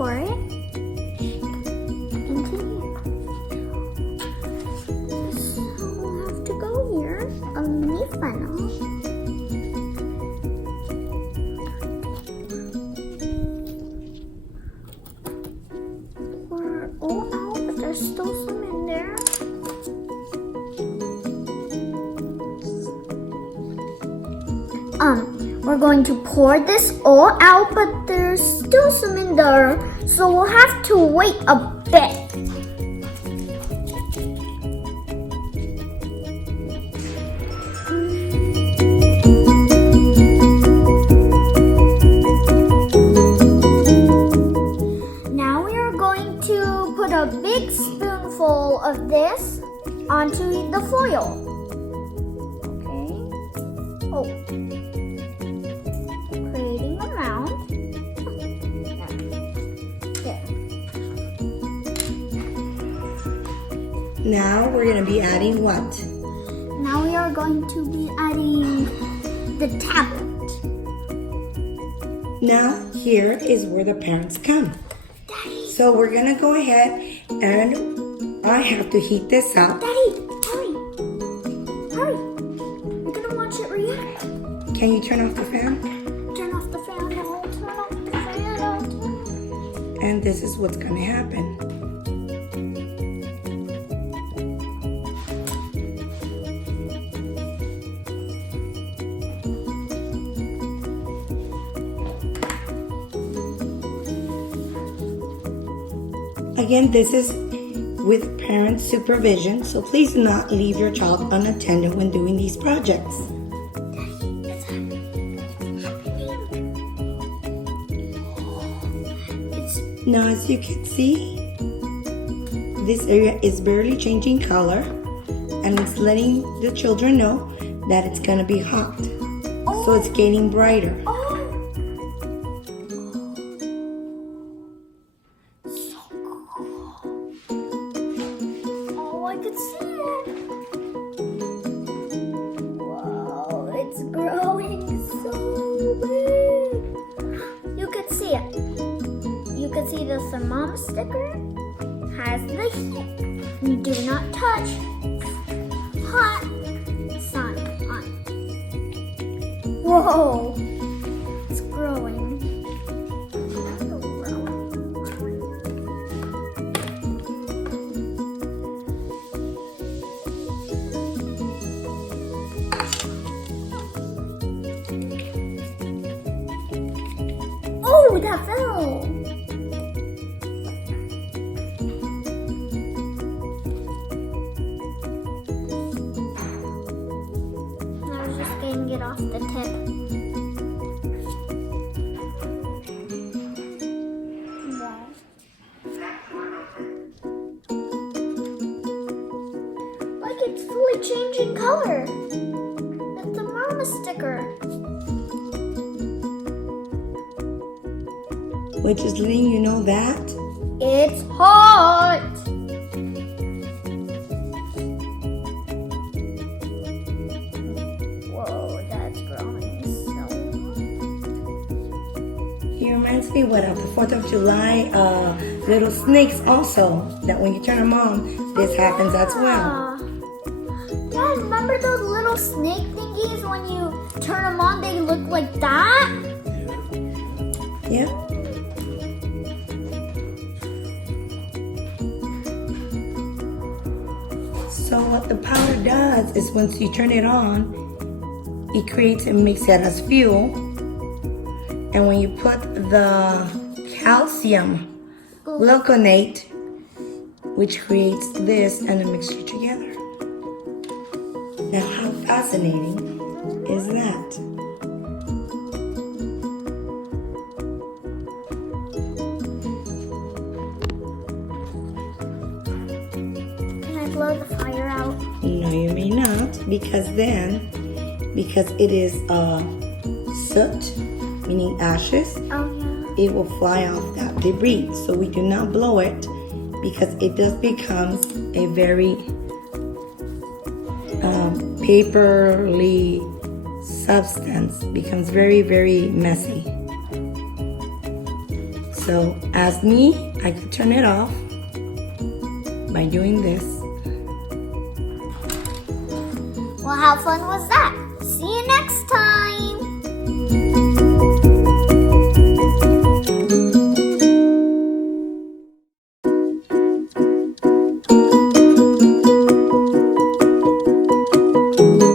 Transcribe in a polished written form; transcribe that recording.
pour it into here. So we'll have to go here, a mini funnel. Pour it all out, but there's still some in there. We're going to pour this all out, but there's still some in there, so we'll have to wait a bit. Now we are going to put a big spoonful of this onto the foil. Okay. Oh. Creating a mound. There. Now we're going to be adding what? Now we are going to be adding the tablet. Now here is where the parents come. Daddy. So we're going to go ahead and I have to heat this up. Daddy, hurry. Hurry. We're going to watch it react. Can you turn off the fan? Turn off the fan. No, turn off the fan. And this is what's going to happen. Again, this is with parent supervision, so please do not leave your child unattended when doing these projects. It's happening. Now, as you can see, this area is barely changing color, and it's letting the children know that it's going to be hot. So it's getting brighter. I could see it. Wow, it's growing so big. You could see it. You could see the thermometer sticker has the heat. Do not touch. Hot sign on. Whoa, it's growing. Oh, that fell! I was just getting it off the tip. Wow. Like it's fully changing color. The thermometer sticker. Which is letting you know that It's hot! Whoa, that's growing so much. it reminds me what of the 4th of July little snakes also, that when you turn them on, this happens as well. Dad, remember those little snake thingies when you turn them on, they look like that? Yeah. So what the powder does is once you turn it on, it creates and makes it as fuel. And when you put the calcium gluconate, which creates this and a mixture together. Now how fascinating is that? Can I blow the fire out? No, you may not, because it is soot, meaning ashes, Oh yeah. it will fly off that debris. So we do not blow it because it does become a very paperly substance, becomes very, very messy. So So as me, I could turn it off by doing this. Well, how fun was that?